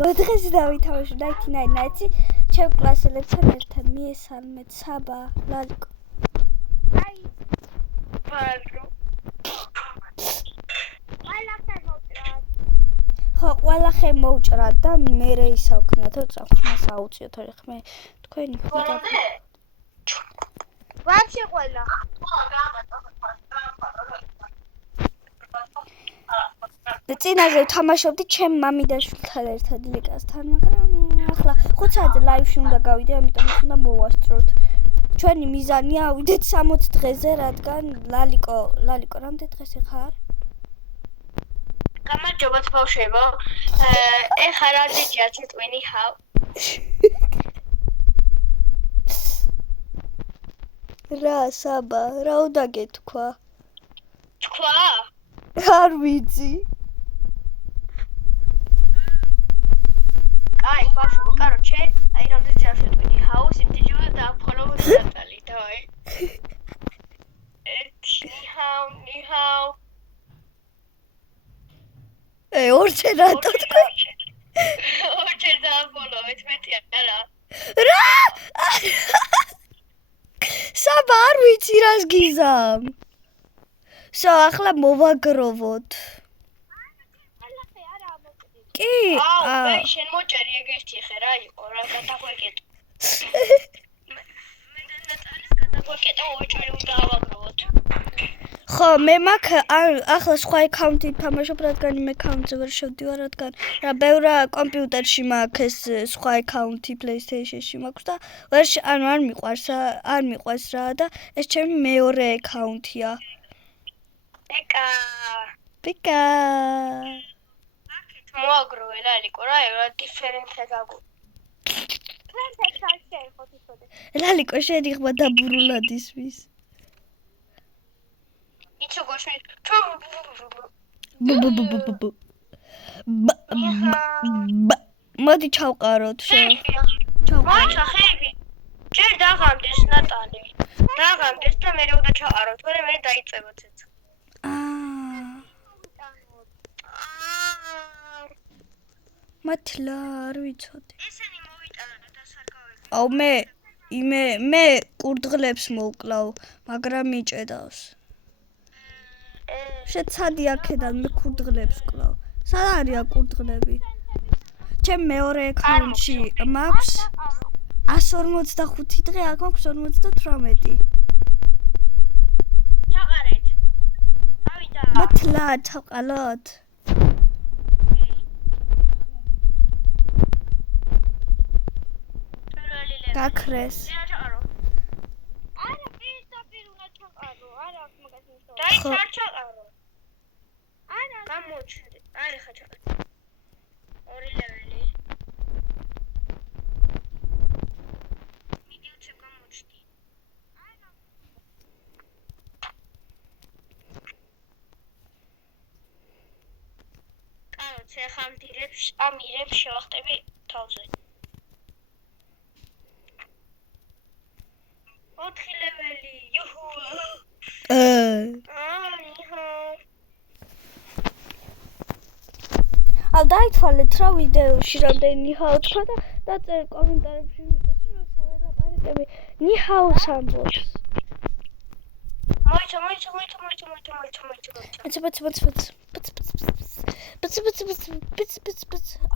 დღეს დავითავში 99 ნაიცი ჩემ კლასელებთან ერთად მიესალმეთ საბა ლალიკო აი პარო ყველა ხე მოვჭრათ და მერე ისავქნათ წავხმას აუწიოთ ხმე თქვენი ხოდა ვაფშე ყველა წინაზე ვთამაშობდი ჩემ მამიდაშვილთან ერთად ლიკასთან მაგრამ ახლა 5 საათზე ლაივში უნდა გავიდე ამიტომ უნდა მოვასწროთ ჩვენი მიზანია ავიდეთ 60 დღეზე რადგან ლალიკო რამდენი დღეს ხარ გამარჯობათ ბავშვებო ეხლა რა ძიჭია ციტვინი ხავ რა საბა რა უნდა გეთქვა თქვა არ ვიცი აი ბავშვებო კაროჩე აი რა ძიჭია ციტვინი ხავ სიმდიჯო და ფოლოვ დატალი დავაი ნიჰაუ ორჩე რატო თქვა ორჩე დააფოლოვეთ მეტი არა რა საბა არ ვიცი რას გიზამ სო ახლა მოვაგროვოთ კი აი შენ მოჭერი ეგ ერთი ხე რა იყო რა გადაგვეკეტო მე დანატალის გადაგვეკეტო ოჭერი უნდა ავაგროვოთ ხო მე მაგ ახლა სხვა აკაუნტი თამაშობ რადგან იმ აკაუნტზე ვერ შევდივარ რადგან რა ბევრა კომპიუტერში მაქვს ეს სხვა აკაუნტი PlayStation-ში მაქვს და ვერ ანუ არ მიყვარს რა და ეს ჩემი მეორე აკაუნტია პიკა აქეთ მოაგროვე ლალიკო რა რა დიფერენტა გაგო ლალიკო შენი ხმა დაბურულად ისმის იცო გოშვი მოდი ჩავყაროთ ჩავყაროთ ხეები ჯერ დაღამდეს ნატალი დაღამდეს და მე უნდა ჩაყაროთ მაგრამ მე დაიწევოთ ეს მათლა არ ვიცოდი ესენი მოვიტანა და სარგავები აუ მე კურდღლებს მოვკლავ მაგრამ მიჭედავს შეცადი აქედან მე კურდღლებს ვკლავ სად არია კურდღლები ჩემ მეორე აკაუნტში მაქვს 145 დღე აქ მაქვს 58 ჩაყარეთ ავიდა მათლა ჩავყალოთ გაქრეს არა პირდაპირ უნდა ჩაყარო არა აქ მაგას ნიშნავს დაი არ ჩაყარო არა გამოჩნდა არა ხა ჩაყარო ორი ლეველი მიდიუცე გამოჩნდი არა კაროც ახლა ამირებს შევახტები თავზე 4 ლეველი იუჰუ ал დაითვალეთ რა ვიდეოში რამდენი ნიჰაო თქვა და დაწერეთ კომენტარებში ვიდეოს რომ საველაპარაკები ნიჰაოს ამბობს მოიცა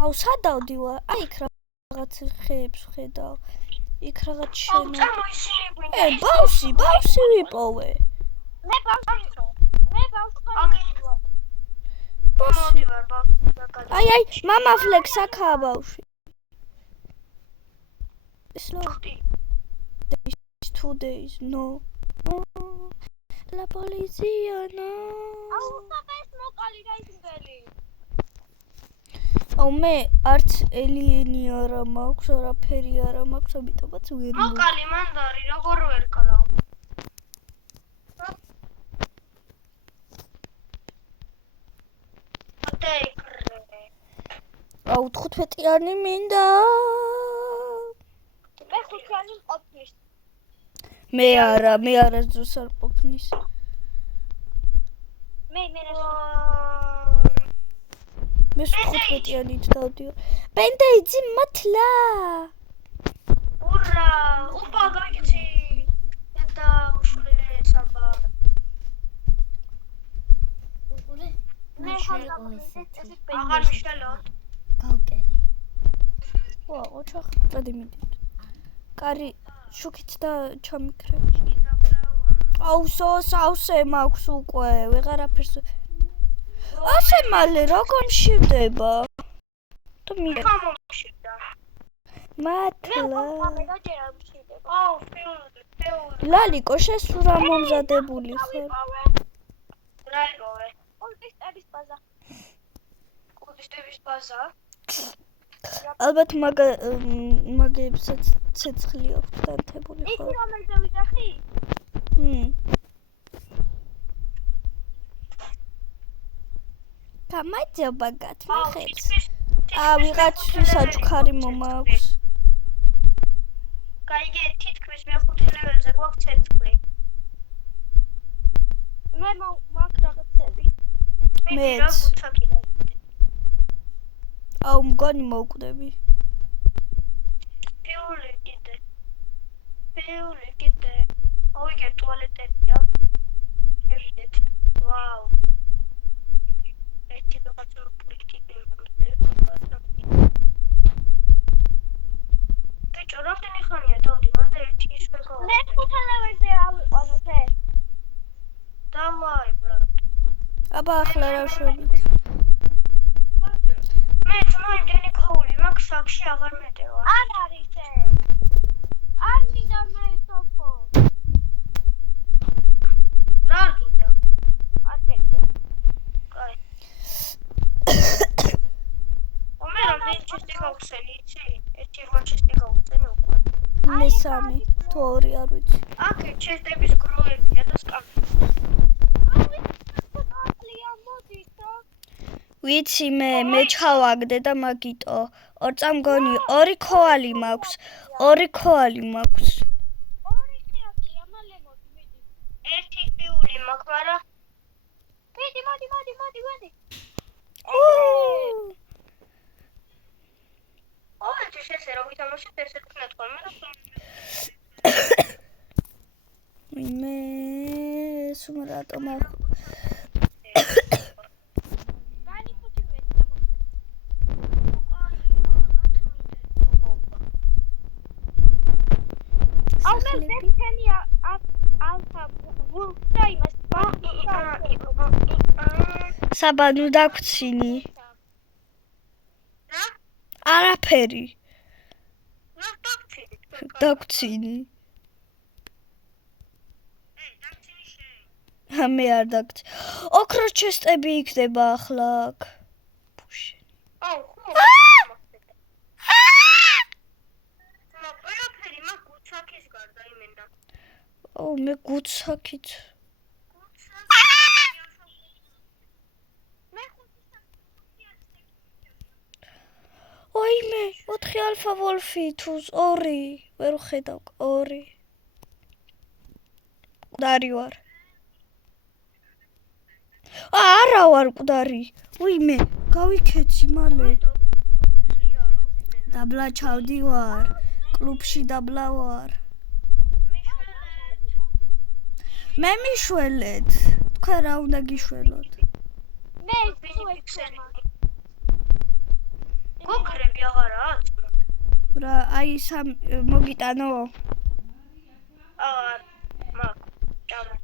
აუ სად დავდივარ აი იქ რაღაც ხეებს ხედავ იქ რაღაც შენა ბავში ვიპოვე მე ბავში აი მამა ფლექს აქაა ბავში It's 2 days no la polizia no აუცაბეს მოკალი რა ისგელი აუ მე არც ელიენი არა მაქვს არაფერი არა მაქვს ამიტომაც ვერ მოკალი მანდარი როგორ ვერ კლავ აუ 15-იანი მინდა მე 5-იანი ყოფნის მე არასდროს არ ყოფნის მე მე 15-იანით დავდიო. ბენდეიძი მათლა. ურა, ოპა გაიქცი. და უშულე საბა. მე აღარ მიშველოთ. გავკერე. ვა, ოჩახ წადიმიდით. კარი შუქით და ჩამიქრები. აუსე მაქვს უკვე, ვეღარაფერს. ასე მალე როგორ მშვიდება? თუ მიდე. გამომშვიდა. მათლა. აუ, ფიული. ლალიკო შესურა მომზადებული ხარ. რა იგოვე? კულტისტების ბაზა. ალბათ მაგებსაც ცეცხლი აქვს დათებული ხო? ისი რომელზე ვიძახი? გამარჯობა გათმახებს. ვიღაცთვის აჩქარი მომაქვს. გაიგე, თითქმის მე-5 ლეველზე გვაქვს ცეცხლი. მე მაქვს რაღაცები. მეც. აუ მგონი მოვკვდები. ფიული კიდე. ავიგე ტუალეტებია. შევიდეთ. ვაუ. ერთი რაღაცა პოლიტიკი მოგვიწევს. ბიჭო, რამდენი ხანია დავდი, მარტო ერთი ის ვერ გავაკეთე. მე 5 ლეველზე ავიყვანოთ ეს. დავაი, ბრატ. აბა ახლა რა შევიდე? მე ძმა იმდენი ქოული მაქვს აქში აღარ მეტევა. არ არის ეს. არ მინდა მე სოფო. რა გინდა? აკეთე. კაი. მე რამდენი გავხსენი, იცი? ერთი რვა ჩესტი გავხსენი უკვე. მესამე, თუ 2 არ ვიცი. აკე ჩესტების გროებია და სკამი. ვიცი მე ჩავაგდე და მაგიტო. ორ წამგონი 2 ქოალი მაქვს. 2 ქოალი მაქვს. 2 ხეაკია, მალე მოდი, მიდი. ერთი ფიული მაქვს, მაგრამ მიდი. ოღონდ ესე რომ ვითამაშოთ ესე თქვა თქმა, მე სულ რატომ არ საბანუ დაგვრცინი. არაფერი. დაგვრცინი. მე არ დაგვრცინი. ოქროს ჩესტები იქნება ახლა აქ. პუშენი. აუ, ხო. ყველაფერი მაგ გუცაკის გარდა იმენა. აუ, მე გუცაკით. ოიმე, 4 ალფა ვოლფი თუ 2, ვერ ხედავ 2. მკვდარი ვარ. არა ვარ მკვდარი. უიმე, გავიქეცი მალე. დაბლა ჩავდი ვარ. კლუბში დაბლა ვარ. მე მიშველეთ. თქვენ რა უნდა გიშველოთ? მე ვიქსელი. გოგრები აღარაა? რა, აი სამ მოგიტანო? მაგ. ჭამა.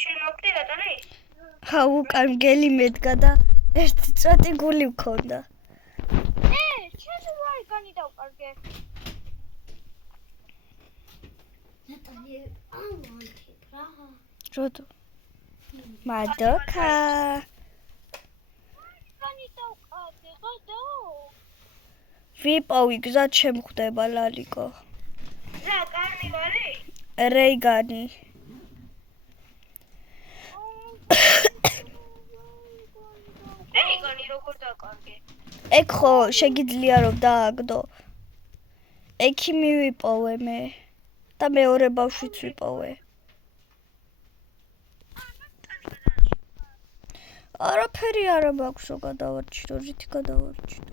შენ მოკვდი რატომი? ხა უკან გელი მედგა და ერთი წვეტი გული მქონდა. შენ ვარი განი დავკარგე. როდო? მადოქა. ვიპოვი გზად შემხვდება ლალიკო. რა, კანი ვარი? რეიგანი. რეიგანი როგორ დაკარგე? ეგ ხო შეგიძლია რომ დააგდო. ექი მივიპოვე მე და მეორე ბავშვიც ვიპოვე. არაფერი არა მაქვსო გადავარჩინო, რითი გადავარჩინო.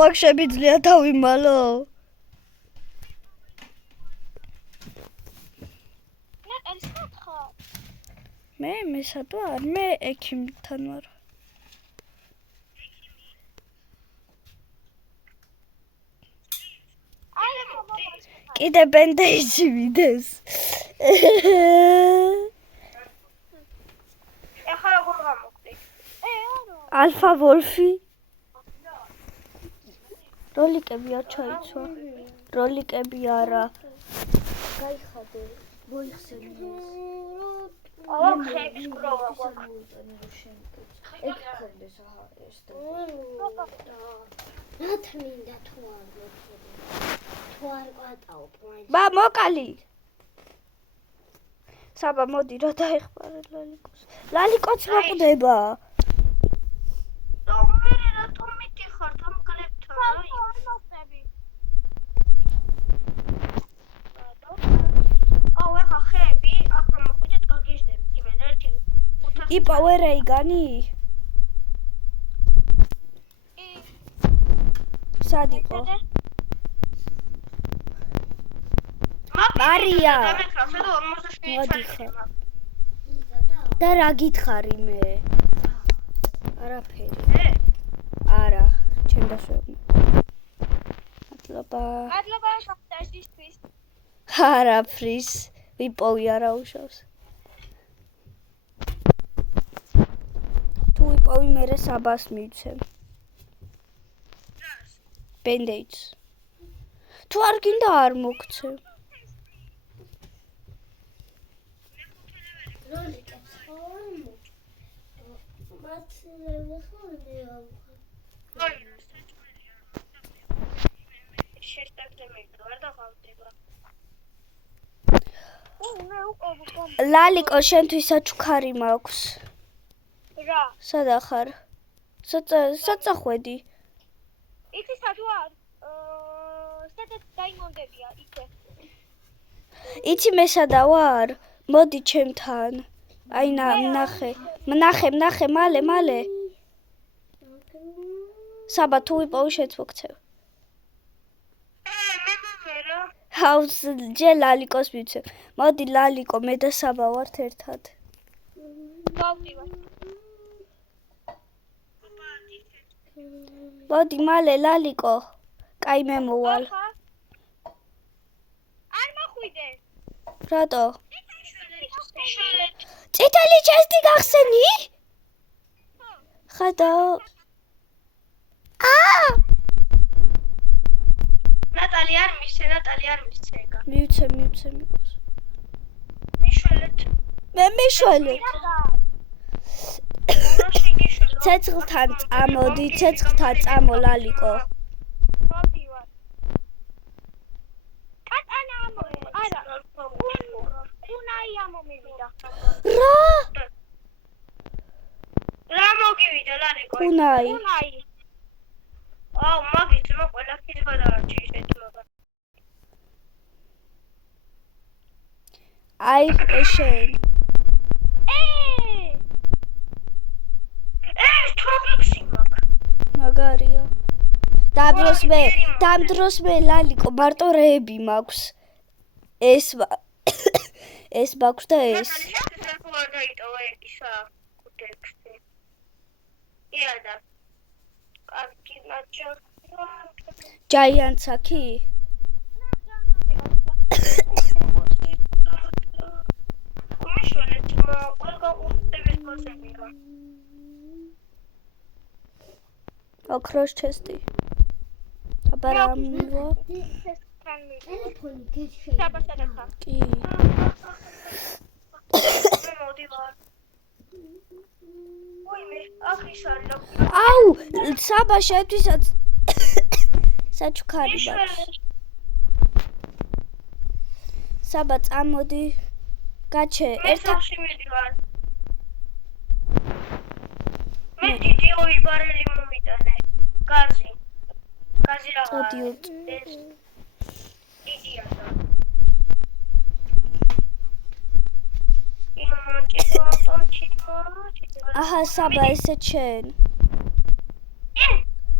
აქ შემიძლია დავიმალო? მე მესად ვარ, მე ექიმთან ვარ. კიდე ბენდეიჯი მიდეს. ეხლა როგორ გამოგდი? ალფა ვოლფი. როლიკები არ ჩაიცვა. როლიკები არა. გაიხადე, მოიხსენე. ალა ხების გროვა გვაქვს. ეგ ხენდეს აჰა ეს და. ნათმინდა თუ არ მოხდება. თუ არ ყატაობ მაინც. ბა მოკალი. საბა მოდი რა დაეხმარე ლალიკოს. ლალიკოც მოკვდება. მე რატომ მიდიხარ ამ გლებთან? არ მოხდები. აუ ეხა ხები, ახლა მოხვიდეთ გაგიჟდები. იმენ ერთი 500 იპოვე რეიგანი? სად იყო? მარია. მოდი ხარ. და რა გითხარი მე? არაფერი. არა, ჩემ დასვენებ. მადლობა. მადლობა შეხტაშისთვის. არაფრის. ვიპოვი არა უშავს. თუ ვიპოვი მერე საბას მივცემ. ბენდეიჯს. თუ არ გინდა არ მოგცემ. ლალიკო შენთვის საჩუქარი მაქვს. რა? სადა ხარ? საწახვედი. იცი სადო არ? სადაც დაიმონდებია იქე. იცი მე სადა ვარ? მოდი ჩემთან. აი ნახე, მალე. საბა თუ ვიპოვი შეც მოგცევ. მე რა? ჰავს ჯე ლალიკოს მივცემ. მოდი ლალიკო, მე და საბა ვართ ერთად. გავდივარ. მოდი მალე ლალიკო. კაი მე მოვალ. არ მოხვიდე. რატო? წითელი ჩესტი გახსენი? ხადა. ნატალი არ მისცე ეგა. მივცემ იყოს. მიშველეთ. მე მიშველეთ. ცეცხლთან წამოდი, წამო ლალიკო. მოდივარ. კატანა არა. უნაი ამომივიდა. რა მოგივიდა ლალიკო? უნაი. აუ მაგის რა ყველაფერი გადავარჩი შეთმობა. აი შენ. თროგექსი მაქვს. მაგარია. დამ დროს მე ლალიკო მარტო რეები მაქვს. ეს მაქვს და ეს. რა დაიტოვა ისა კუდექსი. იადა. კარგი ნაჩო. ჯაიანცაკი? ოქროს ჩესტი. აბარამო. ტელეფონი გეშე. საბასადახა. კი. მოდივარ. ვაიმე, აღიშალო. აუ, საბა შეთვისაც საჩუქარი მაქვს. საბა წამოდი. გაჩე, ერთაში მიდივარ. მე დიდი ოიბარელი მომიტანე. გაზი. გაზირაღა წოდიოთ. ეს იდია და აჰა, საბა ესე ჩენ.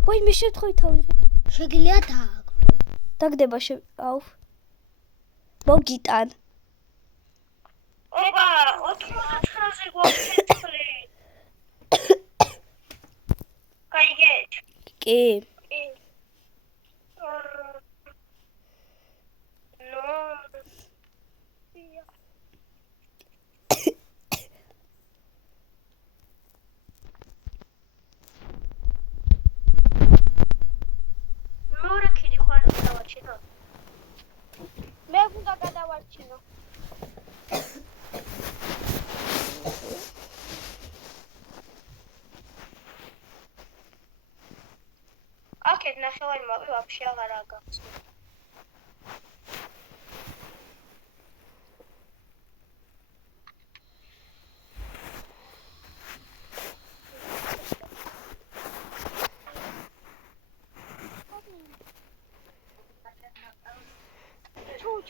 ვაი, მე შევთხოვი თავიღე. შეგიძლია დააგდო. დაგდება აუ. მოგიტან. ოპა 99-ზე გვაქვს. გაიგეთ? კი. მე უნდა გადავარჩინო. აქეთ ნახევარი მაპი ვაფშე აღარაა გახსნა.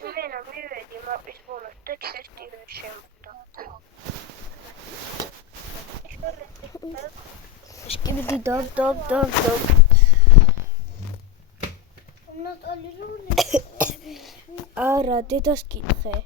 Mena mivedi mapis bolus da chestive shemda. შკიბდი დობ. არა, დედას კითხე.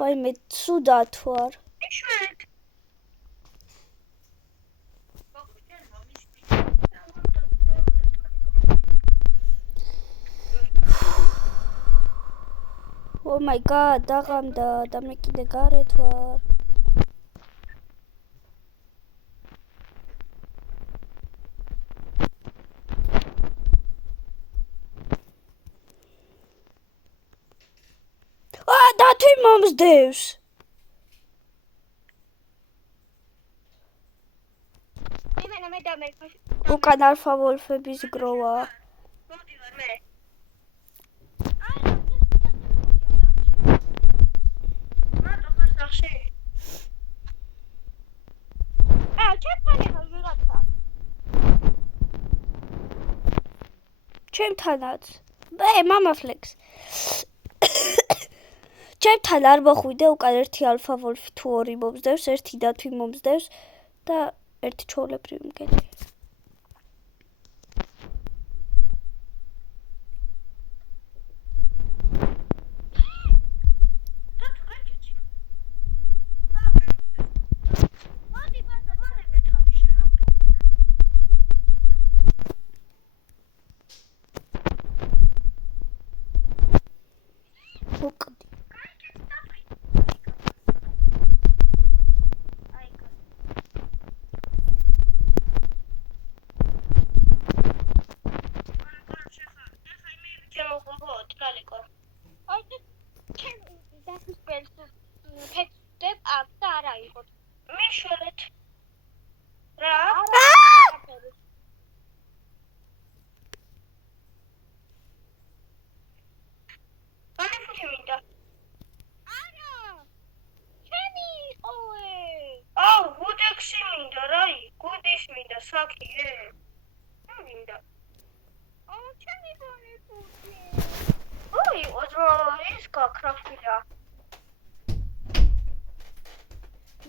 ვაი, მე ცუდად ვარ. Oh my god, დაღამდა და მე კიდე გარეთ ვარ. დათვი მომსდევს. უკან ალფა ვოლფების გროვა. მოდივარ მე. მარტო ხარ სახში. ჩემთან ხარ ვიღაცა. ჩემთანაც. მამა ფლექს. ჩემთან არ მოხვიდე უკან ერთი ალფა ვოლფი თუ ორი მომსდევს, ერთი დათვი მომსდევს და ერთი ჩვეულებრივი მგელი.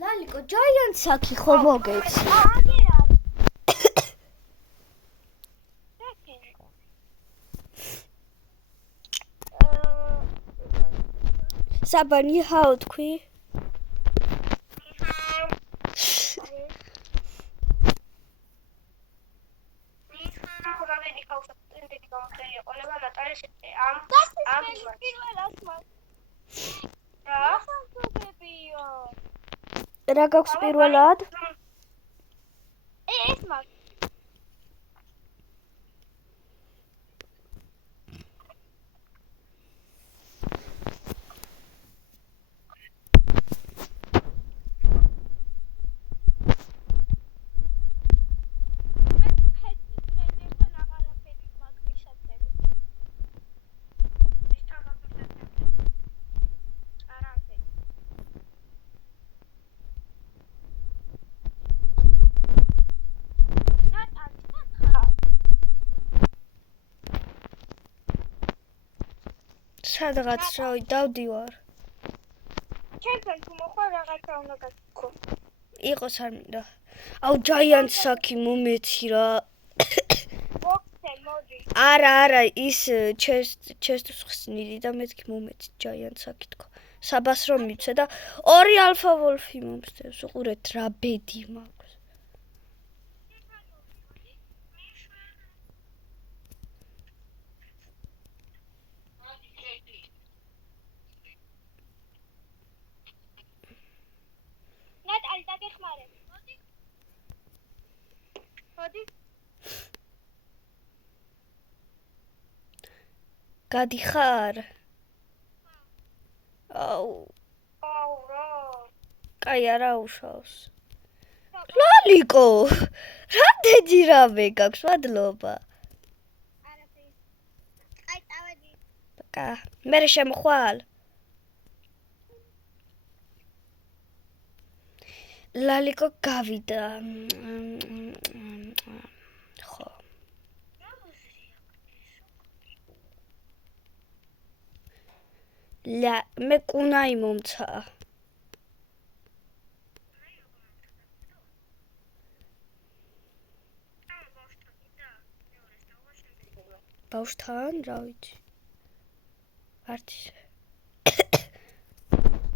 ლალიკო, giant საքի ხო მოგეცი? საბანი ჰაო თქვი? რა გაქვს პირველად? ეს მაგ სადღაც რავი დავდივარ. ჩემთან თუ მოხარ რაღაცა უნდა გაგიქო. იყოს არ მინდა. აუ giant საքի მომეცი რა. მოხდე მოდი. არა, ის chest-ს ხსნიდი და მეთქი მომეცი giant საքի თქო. საბას რომ მიცე და 2 alpha wolf-ი მომსდევს. უყურეთ რა ბედი მაქვს. ნატალი დაგეხმარე. მოდი. გადიხარ? აუ რა. კაი არა უშავს. ლალიკო, რამდენი რამე გაქვს, მადლობა. არაფერი. აი წავედი. კა, მე შემხვალ. ლალიკო გავიდა. ხო. მე კუნაი მომცა. ბავშვთან, რა ვიცი. არც ისე.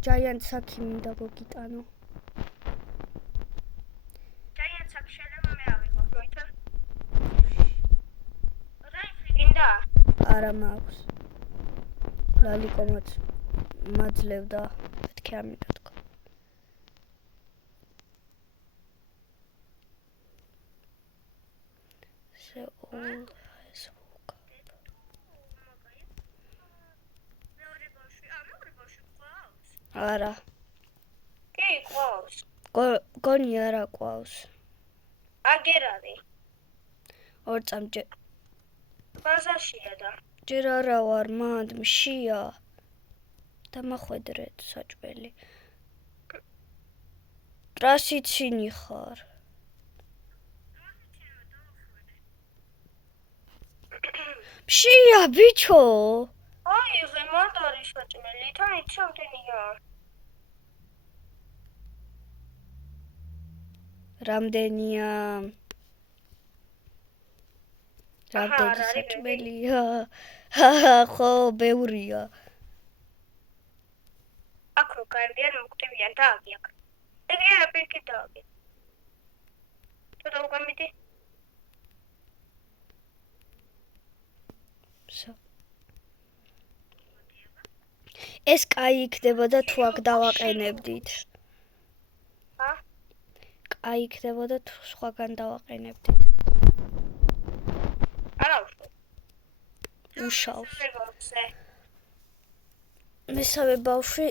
giant საքի მინდა გოგიტანო. giant საქმე შეიძლება მე ავიღო, მოიცა? რაიფლი გინდა? არა მაქვს. ლალიკო მაძლევდა. მეთქი არ მინდა თქო. არა. კი, ყავს. გონი არა ყავს. აგერ არის. 2 წამჯე. ბაზარშია და. ჯერ არა ვარ, მანდ მშია. დამახვედრეთ საჭველი. ტრასიცინი ხარ. მშია ბიჩო. აი, ღემად არის საჭმელი, თან იცავდენია. რამდენია? რამდენი საჭმელია? ხო, ბევრია. აქ რო გაერდიან მოკვდებიან და აგიაკ. ეგრე არაფერი დააგე. ცოტა უკამიტი. ეს კაი იქნებოდა თუ აქ დავაყენებდით. ჰა? კაი იქნებოდა თუ სხვაგან დავაყენებდით. არა უშო. უშავს. მეგობრზე. მესამე ბავშვი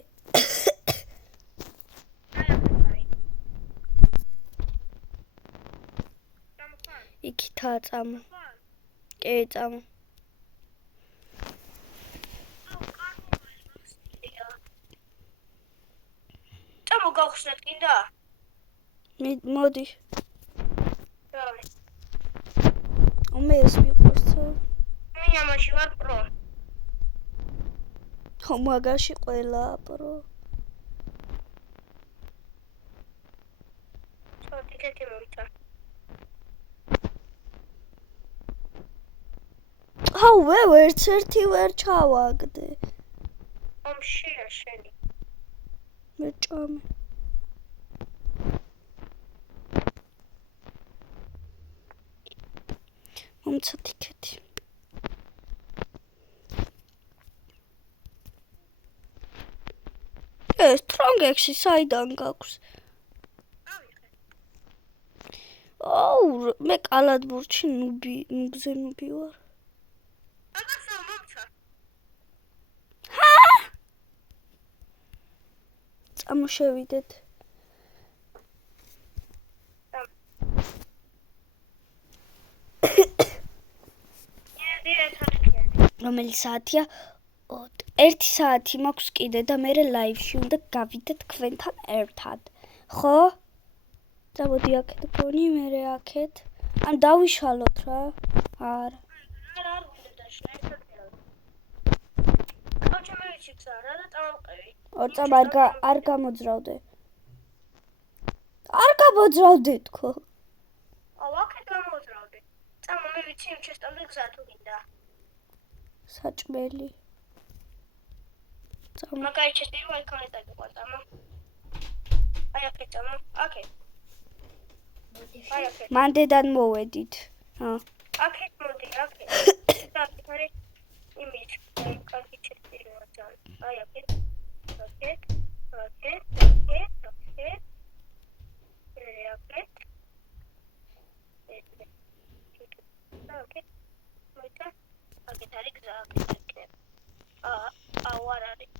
იქითაა წამო. კი, წამო. წამო გავხსნათ კიდე? მოდი. დავი. მე ეს მიყვარს. მე ამაში ვარ პრო. ხო, მაგაში ყველა პრო. ცოტა მომცა. აუ, ვერც ერთი ვერ ჩავაგდე. ომშია შენი. მე ჭამე. მომცა თიკეთი. ეს ტრონგექსი საიდან გაქვს? აუ, მე კალათბურთში ნუბზე ნუბი ვარ. აბასო მომცა. წამოშევიდეთ. რომელი საათია? 1 საათი მაქვს კიდე და მე ლაივში უნდა გავიდე თქვენთან ერთად. ხო? წამოდი აქეთ გონი, მე აქეთ. ან დავიშალოთ რა? არა. არ უნდა და შეიძლება. ვიცი გზა რა და წამოვყევი. ორ წამ არ გამოძრავდე. არ გამოძრავდე თქო. აუ აქეთ გამოძრავდი. წამო მე ვიცი იმ შეესწავლე გზა თუ გინდა. საჭმელი. მაგარი ჩესტილი ვარ ქონეთა გიყვა წამო. აი აქეთ წამო. აქეთ. აი აქეთ. მანდედან მოვედით. აქეთ მოდი, აქეთ. აქეთ არის იმით. კარგი ჩესტილი ვარ ძალიან. აი აქეთ. აქეთ. აქეთ. აქეთ. აქეთ. აქეთ. აქეთ. მოიცა. აქეთ არის გზა, აქეთ. აუ არ არის.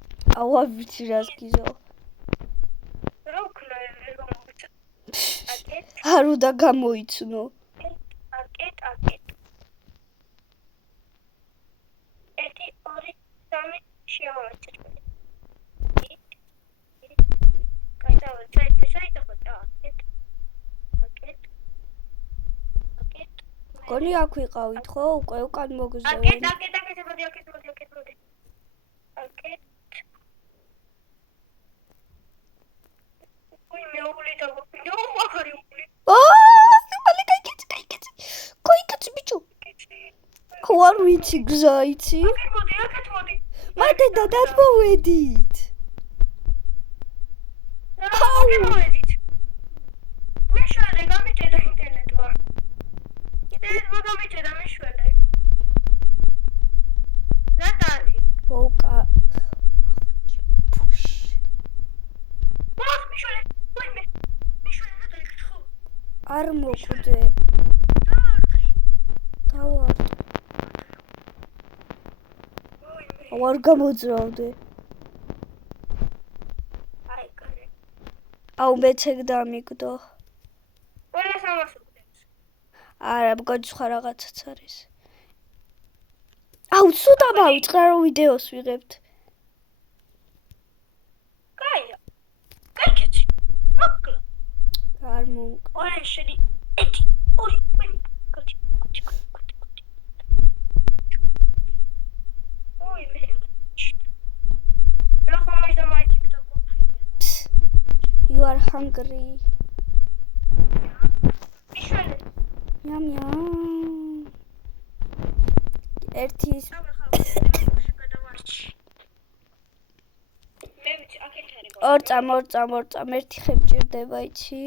აუ ვიცი რას გიზო. რა ვქნა ვერ გამოვიდა. აქეთ. არ უნდა გამოიცნო. აქეთ. 1 2 3 შემოვეცეთ. კაიდა ხოჭა. აქეთ. გონი აქ ვიყავით ხო? უკვე უკან მოგზდები. აქეთ მოდი. აქეთ. ой, მეუბნი დაგვაფრინო, მაგარი უბნი. კაიკაცი ბიჭო. ხوار ვიცი გზა იცი? აქეთ მოდი. მანდედან არ მოვედით. აქეთ მოვედით. მეშვენე გამიჭედა ინტერნეტმა. ინტერნეტმა გამიჭედა მეშვენე. ნატალი. ბოკა. მეშვენე. ნატალი ხო? არ მოკვდე. დავარტყი. არ გამოძრავდე. აი კარე. აუ მეცეკ დამიგდო. ყველა სამას უგდებს. არა, მგონი სხვა რაღაცაც არის. აუ ცუდ ამავიწყდა რომ ვიდეოს ვიღებთ. კაია. კაიქეცი. მოკლა. არ მომკ. ორე შედი. 1 2 3 კოჩი. ой მე. რა ხომ ის დამაი TikTok. You are hungry. მიშვენე. Yum yum. ერთის ორ წამ ერთი ხე მჭირდება იცი?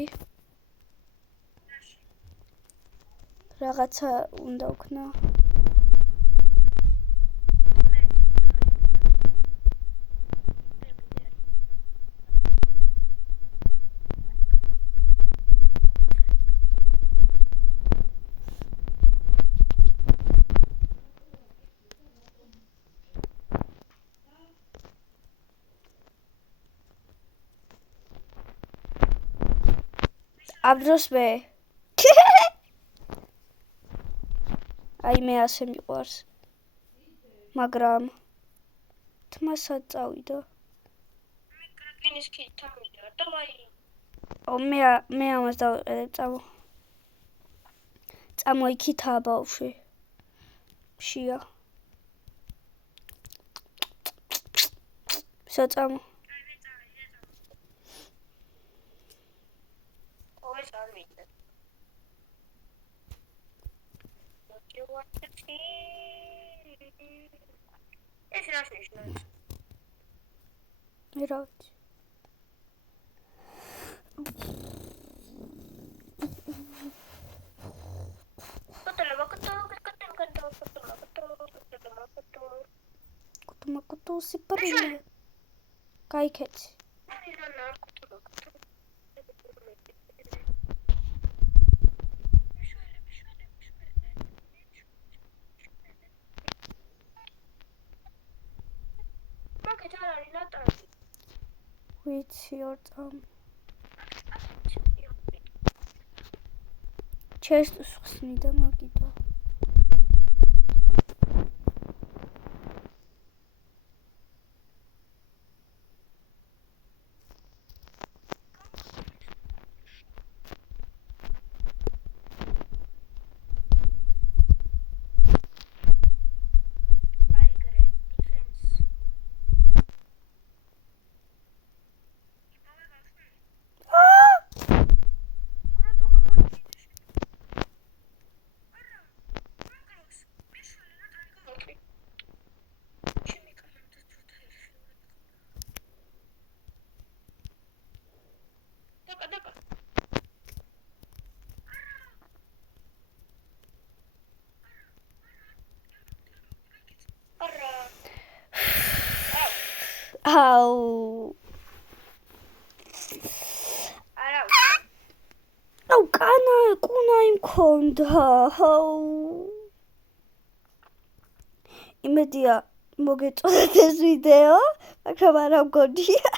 რაღაცა უნდა ვქნა. აბდროს მე. აი მე ასე მიყვარს. მაგრამ თმასაც წავიდა. მიკროფონის ქითამიდა. დავაი. მე ამას დავყედებ წამო. წამო იქითაა ბავშვი. შია. საწამო. Always on me. What you want to see? It's not finished. Right. Куту сипарили. Кайкець. ვიცი ორ წამ. ჩესტს ხსნიდა მაგიდა. აუ არა აუ კუნა იმქონდა აუ იმედია მოგეწონათ ეს ვიდეო მაგრამ არა მგონია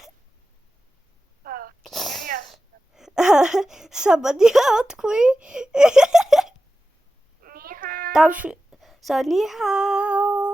საბადია თქვი ნიჰაო დავშვი ნიჰაო